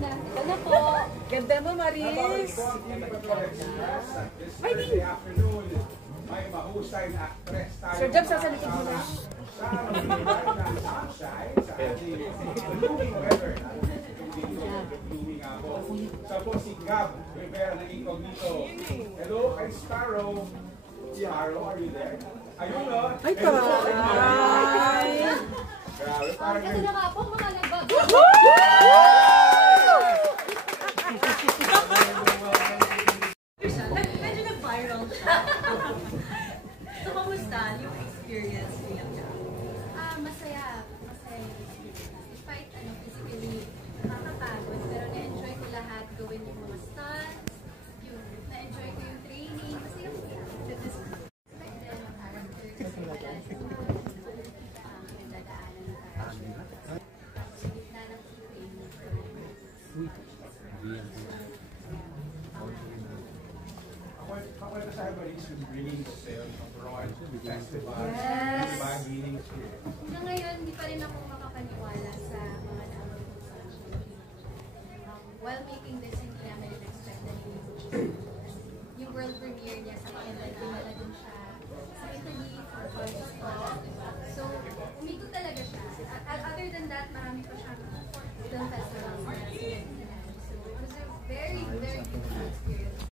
Ito na po. Ganda mo, Maris. Ay, di. May mahusay na actress tayo. Sir Jobs, sa likod mo na. Sa sunshine, sa ating blooming weather. Blooming nga po. Sa po si Gab Rivera na incognito. Hello kay Sparrow. Sparrow, are you there? Ayun o. Ay, taray! Grabe, parang Kasi na nga po, mga nagbag. Medyo nag-viral siya. So, kamusta yung experience niya? Masaya. Masaya yung experience. Despite, physically nakakapagod, pero na-enjoy ko lahat gawin yung mga stunts, na-enjoy ko yung training, kasi yung fitness ko. Expect din yung character, kasi wala sa ang dadaanan ng character. Sa gitna ng training. Ako ito sa Everest is bringing the sales of Royal Festival. Yes. Bargaining experience. Hanggang ngayon, hindi pa rin ako makapaniwala sa mga namin ko sa while making this